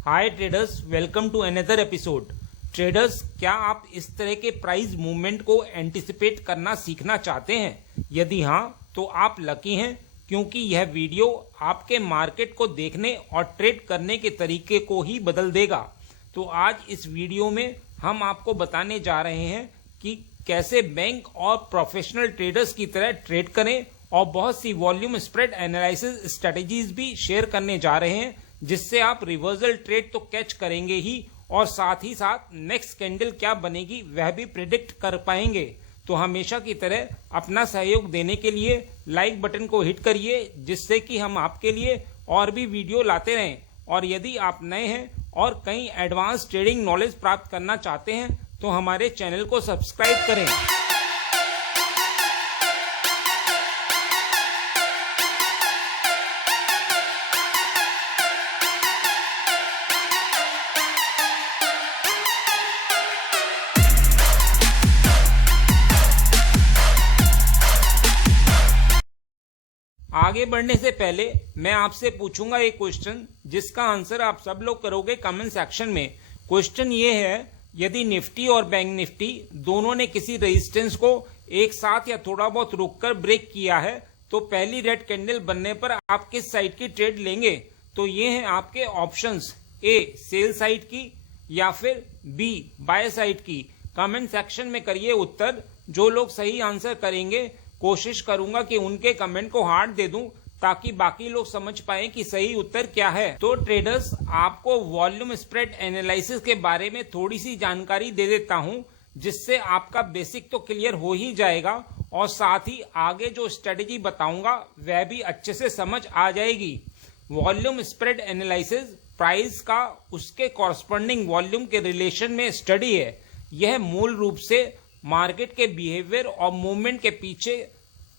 Hi traders, welcome to another episode. Traders, क्या आप इस तरह के प्राइस मूवमेंट को एंटिसिपेट करना सीखना चाहते हैं? यदि हाँ, तो आप लकी हैं, क्योंकि यह वीडियो आपके मार्केट को देखने और ट्रेड करने के तरीके को ही बदल देगा। तो आज इस वीडियो में हम आपको बताने जा रहे हैं कि कैसे बैंक और प्रोफेशनल ट्रेडर्स की तरह ट्रेड करें, और बहुत सी वॉल्यूम स्प्रेड एनालिसिस स्ट्रेटेजीज भी शेयर करने जा रहे हैं, जिससे आप रिवर्सल ट्रेड तो कैच करेंगे ही, और साथ ही साथ नेक्स्ट कैंडल क्या बनेगी वह भी प्रिडिक्ट कर पाएंगे। तो हमेशा की तरह अपना सहयोग देने के लिए लाइक बटन को हिट करिए, जिससे कि हम आपके लिए और भी वीडियो लाते रहें। और यदि आप नए हैं और कई एडवांस ट्रेडिंग नॉलेज प्राप्त करना चाहते हैं तो हमारे चैनल को सब्सक्राइब करें। आगे बढ़ने से पहले मैं आपसे पूछूंगा एक क्वेश्चन, जिसका आंसर आप सब लोग करोगे कमेंट सेक्शन में। क्वेश्चन ये है, यदि निफ्टी और बैंक निफ्टी दोनों ने किसी रेजिस्टेंस को एक साथ या थोड़ा बहुत रुककर ब्रेक किया है, तो पहली रेड कैंडल बनने पर आप किस साइड की ट्रेड लेंगे? तो ये हैं आपके ऑप्शंस, ए सेल साइड की या फिर बी बाय साइड की। कमेंट सेक्शन में करिए उत्तर। जो लोग सही आंसर करेंगे, कोशिश करूंगा कि उनके कमेंट को हार्ट दे दूं, ताकि बाकी लोग समझ पाए कि सही उत्तर क्या है। तो ट्रेडर्स, आपको वॉल्यूम स्प्रेड एनालिसिस के बारे में थोड़ी सी जानकारी दे देता हूं, जिससे आपका बेसिक तो क्लियर हो ही जाएगा, और साथ ही आगे जो स्ट्रेटेजी बताऊंगा वह भी अच्छे से समझ आ जाएगी। वॉल्यूम स्प्रेड एनालिसिस प्राइस का उसके कॉरस्पॉन्डिंग वॉल्यूम के रिलेशन में स्टडी है। यह मूल रूप से मार्केट के बिहेवियर और मूवमेंट के पीछे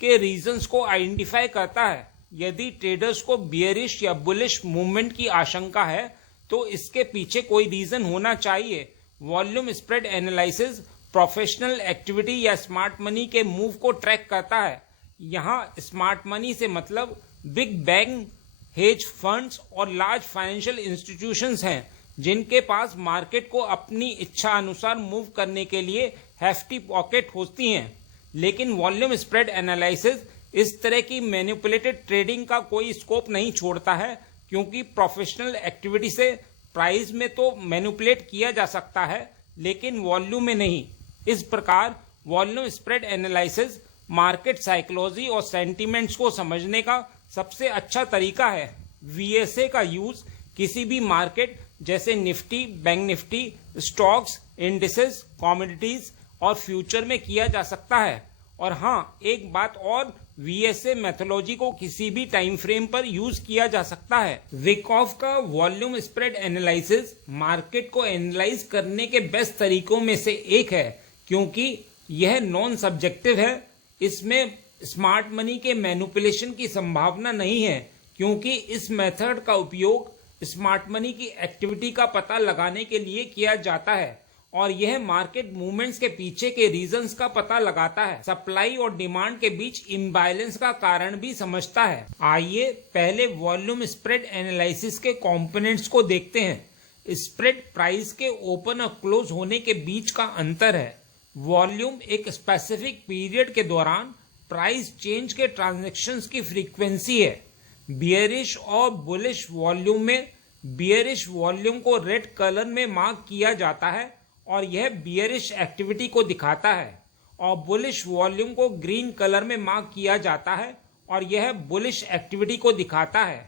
के रीजंस को आइडेंटिफाई करता है। यदि ट्रेडर्स को बियरिश या बुलिश मूवमेंट की आशंका है, तो इसके पीछे कोई रीजन होना चाहिए। Volume spread analysis professional activity या स्मार्ट मनी के मूव को ट्रैक करता है। यहाँ स्मार्ट मनी से मतलब बिग बैंक, हेज फंड्स और लार्ज फाइनेंशियल इंस्टीट्यूशंस हैं, जिनके पास मार्केट को अपनी इच्छा अनुसार मूव करने के लिए हेफ्टी पॉकेट होती हैं। लेकिन वॉल्यूम स्प्रेड एनालिसिस इस तरह की मैनिपुलेटेड ट्रेडिंग का कोई स्कोप नहीं छोड़ता है, क्योंकि प्रोफेशनल एक्टिविटी से प्राइस में तो मैनिपुलेट किया जा सकता है, लेकिन वॉल्यूम में नहीं। इस प्रकार volume spread analysis market psychology और सेंटीमेंट्स को समझने का सबसे अच्छा तरीका है। वीएसए का यूज किसी भी मार्केट जैसे Nifty, bank Nifty, stocks, indices, commodities और फ्यूचर में किया जा सकता है। और हाँ, एक बात और, वीएसए मेथोलॉजी को किसी भी टाइम फ्रेम पर यूज किया जा सकता है। विकॉफ का वॉल्यूम स्प्रेड एनालिसिस मार्केट को एनालाइज करने के बेस्ट तरीकों में से एक है, क्योंकि यह नॉन सब्जेक्टिव है। इसमें स्मार्ट मनी के मैनिपुलेशन की संभावना नहीं है, क्योंकि इस मेथड का उपयोग स्मार्ट मनी की एक्टिविटी का पता लगाने के लिए किया जाता है, और यह मार्केट मूवमेंट्स के पीछे के रीजंस का पता लगाता है। सप्लाई और डिमांड के बीच इम्बैलेंस का कारण भी समझता है। आइए पहले वॉल्यूम स्प्रेड एनालिसिस के कंपोनेंट्स को देखते हैं। स्प्रेड प्राइस के ओपन और क्लोज होने के बीच का अंतर है। वॉल्यूम एक स्पेसिफिक पीरियड के दौरान प्राइस चेंज के ट्रांजैक्शंस की फ्रीक्वेंसी है। बियरिश और बुलिश वॉल्यूम में बियरिश वॉल्यूम को रेड कलर में मार्क किया जाता है, और यह बियरिश एक्टिविटी को दिखाता है, और बुलिश वॉल्यूम को ग्रीन कलर में मार्क किया जाता है, और यह बुलिश एक्टिविटी को दिखाता है।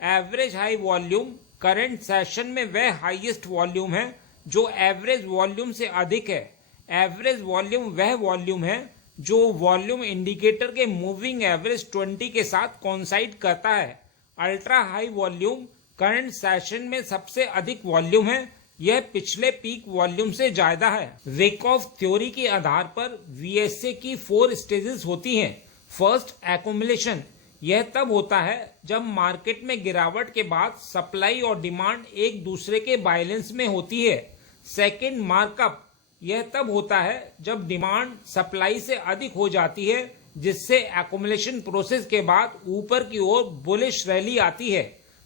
Average high volume current session में वह हाईएस्ट वॉल्यूम है जो एवरेज वॉल्यूम से अधिक है। एवरेज वॉल्यूम वह वॉल्यूम है जो वॉल्यूम इंडिकेटर के मूविंग एवरेज 20 के साथ कोइंसाइड करता है। Ultra high volume current session में सबसे अधिक वॉल्यूम है, यह पिछले पीक वॉल्यूम से ज्यादा है। विकॉफ थ्योरी के आधार पर वीएसए की 4 स्टेजेस होती हैं। First, accumulation. यह तब होता है जब मार्केट में गिरावट के बाद सप्लाई और डिमांड एक दूसरे के बैलेंस में होती है। Second, markup. यह तब होता है जब डिमांड सप्लाई से अधिक हो जाती है, जिससे एक्युमुलेशन प्रोसेस के बाद ऊपर की ओर बुलिश रैली आती है।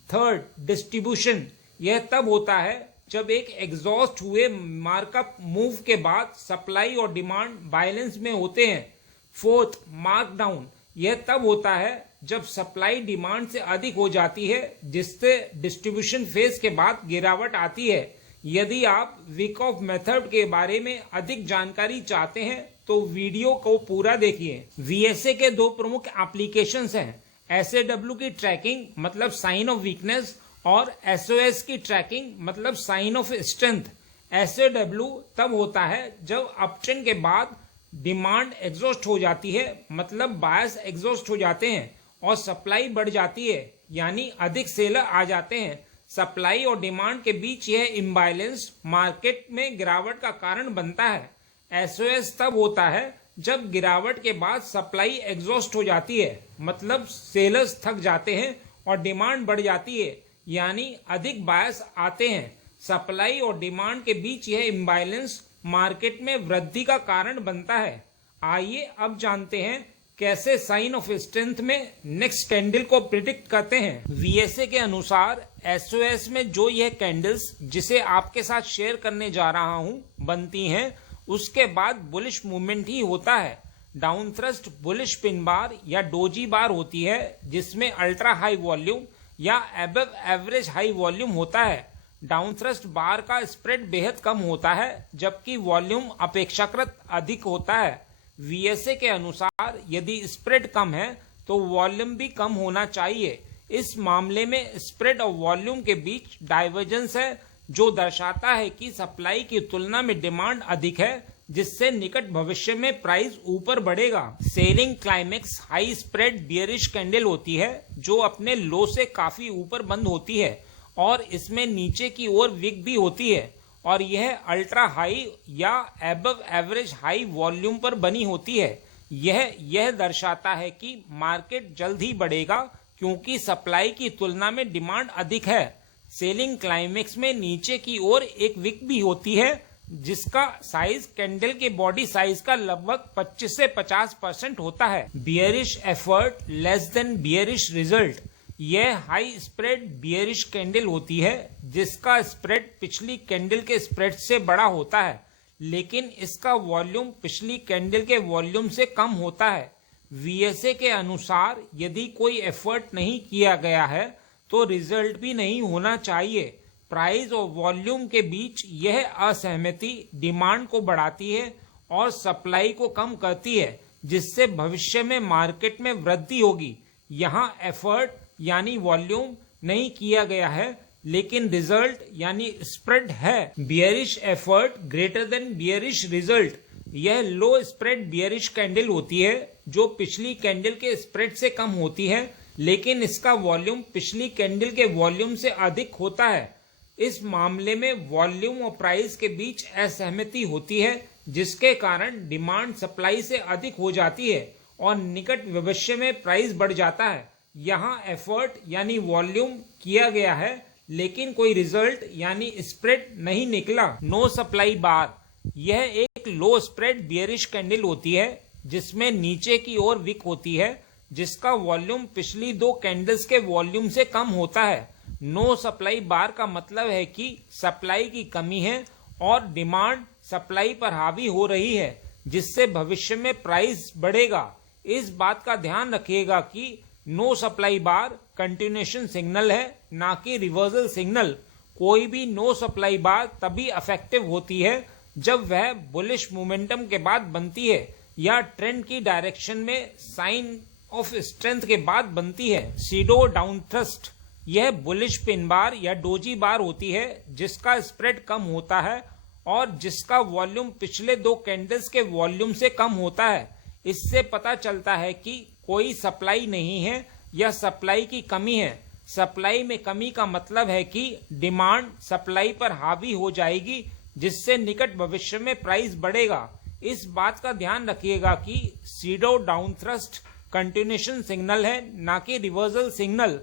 Third, distribution. यह तब होता है जब एक एग्जॉस्ट हुए मार्कअप मूव के बाद सप्लाई और डिमांड बैलेंस में होते हैं। फोर्थ, मार्कडाउन, यह तब होता है जब सप्लाई डिमांड से अधिक हो जाती है, जिससे डिस्ट्रीब्यूशन फेज के बाद गिरावट आती है। यदि आप वीक ऑफ मेथड के बारे में अधिक जानकारी चाहते हैं तो वीडियो को पूरा देखिए। वीएसए के दो प्रमुख एप्लीकेशंस हैं, एसएडब्ल्यू की ट्रैकिंग मतलब साइन ऑफ वीकनेस और एसओएस की ट्रैकिंग मतलब साइन ऑफ स्ट्रेंथ। एसएडब्ल्यू तब होता है जब अपट्रेंड के बाद डिमांड एग्जॉस्ट हो जाती है, मतलब बायस एग्जॉस्ट हो जाते हैं और सप्लाई बढ़ जाती है, यानी अधिक सेलर आ जाते हैं। सप्लाई और डिमांड के बीच यह इम्बैलेंस मार्केट में गिरावट का कारण बनता है। एसओएस तब होता है जब गिरावट के बाद सप्लाई एग्जॉस्ट हो जाती है, मतलब सेलर्स थक जाते हैं और डिमांड बढ़ जाती है, यानी अधिक बायस आते हैं। सप्लाई और डिमांड के बीच यह इम्बैलेंस मार्केट में वृद्धि का कारण बनता है। आइए अब जानते हैं कैसे साइन ऑफ स्ट्रेंथ में नेक्स्ट कैंडल को प्रिडिक्ट करते हैं। वीएसए के अनुसार एसओएस में जो यह कैंडल्स जिसे आपके साथ शेयर करने जा रहा हूं बनती हैं, उसके बाद बुलिश मूवमेंट ही होता है। Down thrust bullish pin bar या डोजी बार होती है, जिसमें अल्ट्रा हाई वॉल्यूम या अबव एवरेज हाई वॉल्यूम होता है। डाउन थ्रस्ट बार का स्प्रेड बेहद कम होता है, जबकि वॉल्यूम अपेक्षाकृत अधिक होता है। वीएसए के अनुसार यदि स्प्रेड कम है तो वॉल्यूम भी कम होना चाहिए। इस मामले में स्प्रेड और वॉल्यूम के बीच डाइवर्जेंस है, जो दर्शाता है कि सप्लाई की तुलना में डिमांड अधिक है, जिससे निकट भविष्य में प्राइस ऊपर बढ़ेगा। Selling climax high spread bearish candle होती है, जो अपने लो से काफी ऊपर बंद होती है और इसमें नीचे की ओर विक भी होती है, और यह अल्ट्रा हाई या एबव एवरेज हाई वॉल्यूम पर बनी होती है। यह दर्शाता है कि मार्केट जल्द ही बढ़ेगा, क्योंकि सप्लाई की तुलना में डिमांड अधिक है। सेलिंग क्लाइमेक्स में नीचे की ओर एक विक भी होती है, जिसका साइज कैंडल के बॉडी साइज का लगभग 25 से 50% होता है। Bearish effort less than bearish result, यह हाई स्प्रेड बियरिश कैंडल होती है, जिसका स्प्रेड पिछली कैंडल के स्प्रेड से बड़ा होता है, लेकिन इसका वॉल्यूम पिछली कैंडल के वॉल्यूम से कम होता है। वीएसए के अनुसार यदि कोई एफर्ट नहीं किया गया है तो रिजल्ट भी नहीं होना चाहिए। प्राइस और वॉल्यूम के बीच यह असहमति डिमांड को बढ़ाती है और सप्लाई को कम करती है, जिससे भविष्य में मार्केट में वृद्धि होगी। यहाँ एफर्ट यानी वॉल्यूम नहीं किया गया है, लेकिन रिजल्ट यानी स्प्रेड है। Bearish effort greater than bearish result, यह लो स्प्रेड बियरिश कैंडल होती है, जो पिछली कैंडल के स्प्रेड से कम होती है, लेकिन इसका वॉल्यूम पिछली कैंडल के वॉल्यूम से अधिक होता है। इस मामले में वॉल्यूम और प्राइस के बीच असहमति होती है, जिसके कारण डिमांड सप्लाई से अधिक हो जाती है और निकट भविष्य में प्राइस बढ़ जाता है। यहाँ एफर्ट यानी वॉल्यूम किया गया है, लेकिन कोई रिजल्ट यानी स्प्रेड नहीं निकला। नो सप्लाई बार, यह एक लो स्प्रेड बियरिश कैंडल होती है, जिसमें नीचे की ओर विक होती है, जिसका वॉल्यूम पिछली दो कैंडल्स के वॉल्यूम से कम होता है। नो सप्लाई बार का मतलब है कि सप्लाई की कमी है और डिमांड सप्लाई पर हावी हो रही है, जिससे भविष्य में प्राइस बढ़ेगा। इस बात का ध्यान रखिएगा कि नो सप्लाई बार कंटिन्यूएशन सिग्नल है, ना कि रिवर्सल सिग्नल। कोई भी नो सप्लाई बार तभी इफेक्टिव होती है जब वह बुलिश मोमेंटम के बाद बनती है या ट्रेंड की डायरेक्शन में साइन ऑफ स्ट्रेंथ के बाद बनती है। सीडो डाउन थ्रस्ट, यह बुलिश पिन बार या डोजी बार होती है, जिसका स्प्रेड कम होता है और जिसका वॉल्यूम पिछले दो कैंडल्स के वॉल्यूम से कम होता है। इससे पता चलता है कि कोई सप्लाई नहीं है या सप्लाई की कमी है। सप्लाई में कमी का मतलब है कि डिमांड सप्लाई पर हावी हो जाएगी, जिससे निकट भविष्य में प्राइस बढ़ेगा। इस बात का ध्यान रखिएगा कि pseudo down thrust continuation signal है, ना कि reversal signal.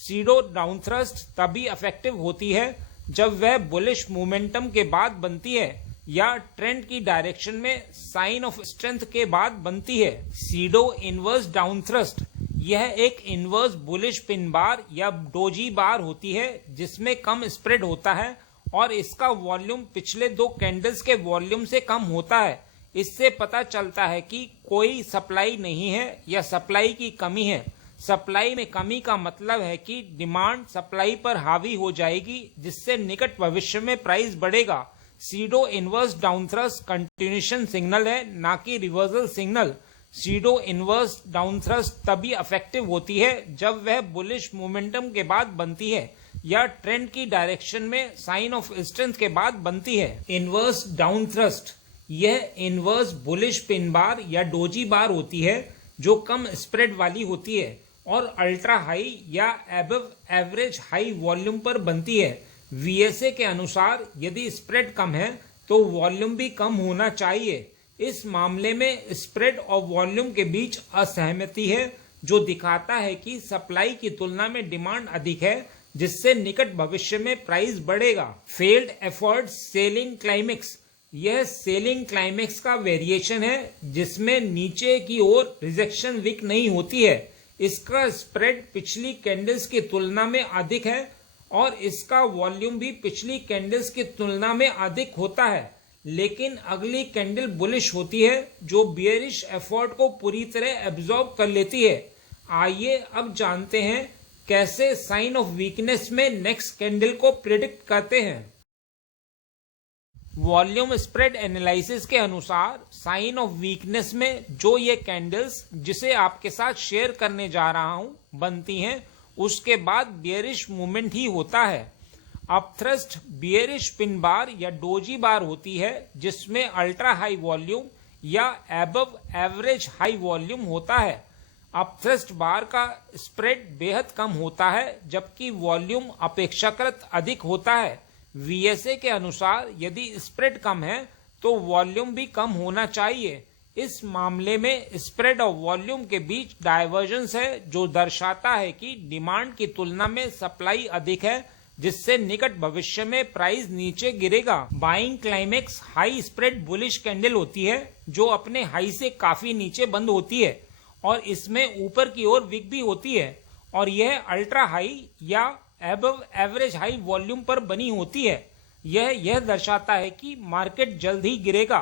Pseudo down thrust तभी इफेक्टिव होती है जब वह बुलिश मोमेंटम के बाद बनती है या ट्रेंड की डायरेक्शन में साइन ऑफ स्ट्रेंथ के बाद बनती है। सीडो इनवर्स डाउन थ्रस्ट, यह एक इनवर्स बुलिश पिन बार या डोजी बार होती है जिसमें कम स्प्रेड होता है और इसका वॉल्यूम पिछले दो कैंडल्स के वॉल्यूम से कम होता है। इससे पता चलता है कि कोई सप्लाई नहीं है या सप्लाई की कमी है। सप्लाई में कमी का मतलब है कि डिमांड सप्लाई पर हावी हो जाएगी जिससे निकट भविष्य में प्राइस बढ़ेगा। सीडो इनवर्स डाउनथ्रस्ट कंटिन्यूएशन सिग्नल है, ना कि रिवर्सल सिग्नल। सीडो इनवर्स डाउनथ्रस्ट तभी इफेक्टिव होती है जब वह बुलिश मोमेंटम के बाद बनती है या ट्रेंड की डायरेक्शन में साइन ऑफ स्ट्रेंथ के बाद बनती है। इनवर्स डाउनथ्रस्ट यह इनवर्स बुलिश पिन बार या डोजी बार होती है जो कम स्प्रेड वाली होती है और अल्ट्रा हाई या एबव एवरेज हाई वॉल्यूम पर बनती है। वीएसए के अनुसार यदि स्प्रेड कम है तो वॉल्यूम भी कम होना चाहिए। इस मामले में स्प्रेड और वॉल्यूम के बीच असहमति है जो दिखाता है कि सप्लाई की तुलना में डिमांड अधिक है जिससे निकट भविष्य में प्राइस बढ़ेगा। फेल्ड एफर्ट सेलिंग क्लाइमेक्स यह सेलिंग क्लाइमेक्स का वेरिएशन है जिसमें नीचे की ओर रिजेक्शन विक नहीं होती है। इसका स्प्रेड पिछली कैंडल्स की तुलना में अधिक है और इसका वॉल्यूम भी पिछली कैंडल्स की तुलना में अधिक होता है, लेकिन अगली कैंडल बुलिश होती है जो बियरिश एफर्ट को पूरी तरह एब्जॉर्ब कर लेती है। आइए अब जानते हैं कैसे साइन ऑफ वीकनेस में नेक्स्ट कैंडल को प्रिडिक्ट करते हैं। वॉल्यूम स्प्रेड एनालिसिस के अनुसार साइन ऑफ वीकनेस में जो ये कैंडल्स जिसे आपके साथ शेयर करने जा रहा हूं बनती हैं उसके बाद बियरिश मूवमेंट ही होता है। अपथ्रस्ट बियरिश पिन बार या डोजी बार होती है जिसमें अल्ट्रा हाई वॉल्यूम या एबव एवरेज हाई वॉल्यूम होता है। अपथ्रस्ट बार का स्प्रेड बेहद कम होता है जबकि वॉल्यूम अपेक्षाकृत अधिक होता है। वीएसए के अनुसार यदि स्प्रेड कम है तो वॉल्यूम भी कम होना चाहिए। इस मामले में स्प्रेड और वॉल्यूम के बीच डायवर्जेंस है जो दर्शाता है कि डिमांड की तुलना में सप्लाई अधिक है जिससे निकट भविष्य में प्राइस नीचे गिरेगा। Buying climax high spread bullish candle होती है जो अपने हाई से काफी नीचे बंद होती है और इसमें ऊपर की ओर विक भी होती है और यह अल्ट्रा हाई या एबव एवरेज हाई वॉल्यूम पर बनी होती है। यह दर्शाता है कि मार्केट जल्द ही गिरेगा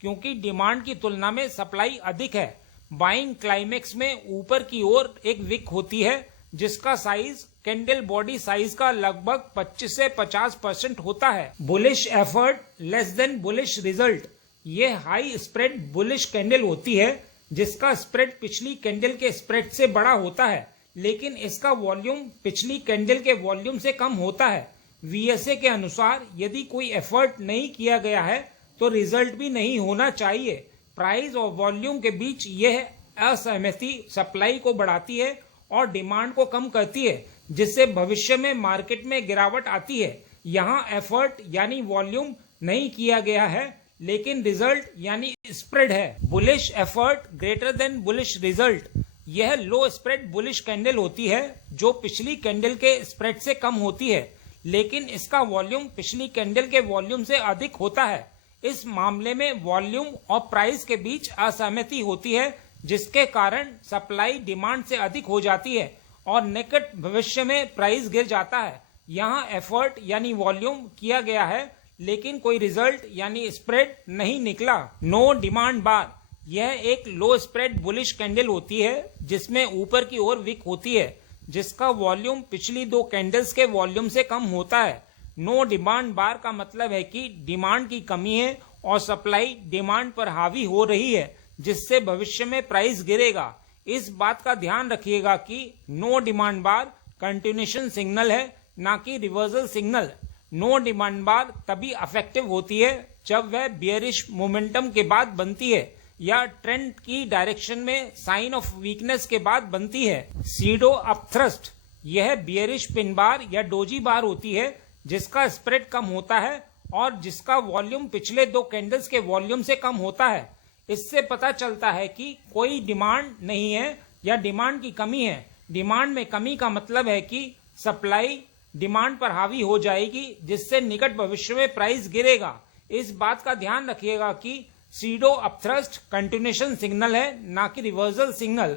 क्योंकि डिमांड की तुलना में सप्लाई अधिक है। बाइंग क्लाइमेक्स में ऊपर की ओर एक विक होती है जिसका साइज कैंडल बॉडी साइज का लगभग 25 से 50% होता है। Bullish effort less than bullish result यह हाई स्प्रेड बुलिश कैंडल होती है जिसका स्प्रेड पिछली कैंडल के स्प्रेड से बड़ा होता है लेकिन इसका वॉल्यूम पिछली कैंडल के वॉल्यूम से कम होता है। वीएसए के अनुसार यदि कोई एफर्ट नहीं किया गया है तो रिजल्ट भी नहीं होना चाहिए। प्राइस और वॉल्यूम के बीच यह असहमति सप्लाई को बढ़ाती है और डिमांड को कम करती है जिससे भविष्य में मार्केट में गिरावट आती है। यहाँ एफर्ट यानी वॉल्यूम नहीं किया गया है लेकिन रिजल्ट यानी स्प्रेड है। Bullish effort greater than bullish result यह लो स्प्रेड बुलिश कैंडल होती है जो पिछली कैंडल के स्प्रेड से कम होती है लेकिन इसका वॉल्यूम पिछली कैंडल के वॉल्यूम से अधिक होता है। इस मामले में वॉल्यूम और प्राइस के बीच असहमति होती है जिसके कारण सप्लाई डिमांड से अधिक हो जाती है और निकट भविष्य में प्राइस गिर जाता है। यहाँ एफर्ट यानी वॉल्यूम किया गया है लेकिन कोई रिजल्ट यानी स्प्रेड नहीं निकला। नो डिमांड बार यह एक लो स्प्रेड बुलिश कैंडल होती है जिसमें ऊपर की ओर विक होती है जिसका वॉल्यूम पिछली दो कैंडल्स के वॉल्यूम से कम होता है। नो डिमांड बार का मतलब है कि डिमांड की कमी है और सप्लाई डिमांड पर हावी हो रही है जिससे भविष्य में प्राइस गिरेगा। इस बात का ध्यान रखिएगा कि नो डिमांड बार कंटिन्यूएशन सिग्नल है ना कि रिवर्सल सिग्नल। नो डिमांड बार तभी इफेक्टिव होती है जब वह बियरिश मोमेंटम के बाद बनती है या ट्रेंड की डायरेक्शन में साइन ऑफ वीकनेस के बाद बनती है। सीडो अपथ्रस्ट यह बियरिश पिन बार या डोजी बार होती है जिसका स्प्रेड कम होता है और जिसका वॉल्यूम पिछले दो कैंडल्स के वॉल्यूम से कम होता है। इससे पता चलता है कि कोई डिमांड नहीं है या डिमांड की कमी है। डिमांड में कमी का मतलब है कि सप्लाई डिमांड पर हावी हो जाएगी जिससे निकट भविष्य में प्राइस गिरेगा। इस बात का ध्यान रखिएगा कि सीडो अपथ्रस्ट कंटिन्यूएशन सिग्नल है ना कि रिवर्सल सिग्नल।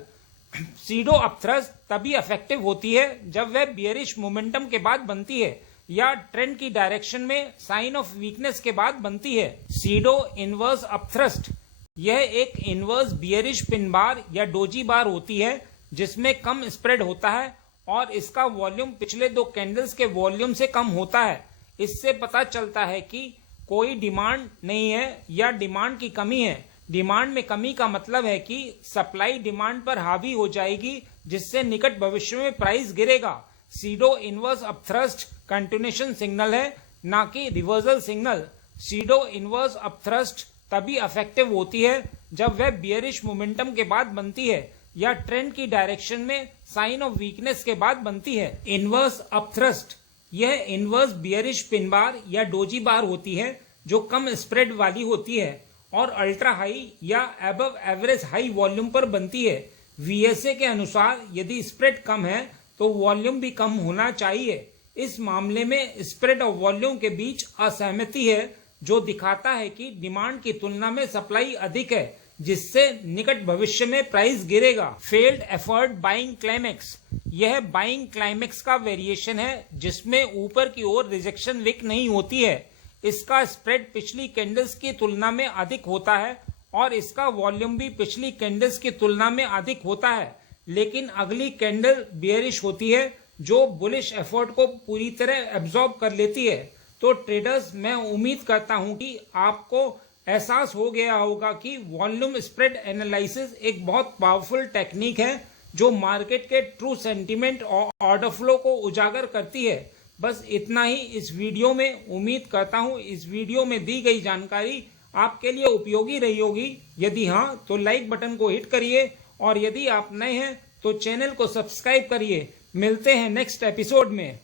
सीडो अपथ्रस्ट तभी इफेक्टिव होती है जब वह बियरिश मोमेंटम के बाद बनती है या ट्रेंड की डायरेक्शन में साइन ऑफ वीकनेस के बाद बनती है। सीडो इनवर्स अपथ्रस्ट यह एक इनवर्स बियरिश पिन बार या डोजी बार होती है जिसमें कम स्प्रेड होता है और इसका वॉल्यूम पिछले दो कैंडल्स के वॉल्यूम से कम होता है। इससे पता चलता है कि कोई डिमांड नहीं है या डिमांड की कमी है। डिमांड में कमी का मतलब है कि सप्लाई डिमांड पर हावी हो जाएगी जिससे निकट भविष्य में प्राइस गिरेगा। Pseudo inverse upthrust continuation signal है ना कि reversal signal. Pseudo inverse upthrust तभी इफेक्टिव होती है जब वह बियरिश मोमेंटम के बाद बनती है या ट्रेंड की डायरेक्शन में साइन ऑफ वीकनेस के बाद बनती है। इनवर्स अपथ्रस्ट यह इनवर्स बियरिश पिन बार या डोजी बार होती है जो कम स्प्रेड वाली होती है और अल्ट्रा हाई या अबव एवरेज हाई वॉल्यूम पर बनती है। वीएसए के अनुसार यदि स्प्रेड कम है तो वॉल्यूम भी कम होना चाहिए। इस मामले में स्प्रेड और वॉल्यूम के बीच असहमति है जो दिखाता है कि डिमांड की तुलना में सप्लाई अधिक है जिससे निकट भविष्य में प्राइस गिरेगा। फेल्ड एफर्ट बाइंग क्लाइमेक्स यह बाइंग क्लाइमेक्स का वेरिएशन है जिसमें ऊपर की ओर रिजेक्शन विक नहीं होती है। इसका स्प्रेड पिछली कैंडल्स की तुलना में अधिक होता है और इसका वॉल्यूम भी पिछली कैंडल्स की तुलना में अधिक होता है, लेकिन अगली कैंडल बियरिश होती है जो बुलिश एफर्ट को पूरी तरह एब्जॉर्ब कर लेती है। तो ट्रेडर्स, मैं उम्मीद करता हूं कि आपको एहसास हो गया होगा कि वॉल्यूम स्प्रेड एनालिसिस एक बहुत पावरफुल टेक्निक है जो मार्केट के ट्रू सेंटीमेंट और ऑर्डर फ्लो को उजागर करती है। बस इतना ही इस वीडियो में। उम्मीद करता हूं इस वीडियो में दी गई जानकारी आपके लिए उपयोगी रही होगी। यदि हाँ तो लाइक बटन को हिट करिए और यदि आप नए हैं तो चैनल को सब्सक्राइब करिए। मिलते हैं नेक्स्ट एपिसोड में।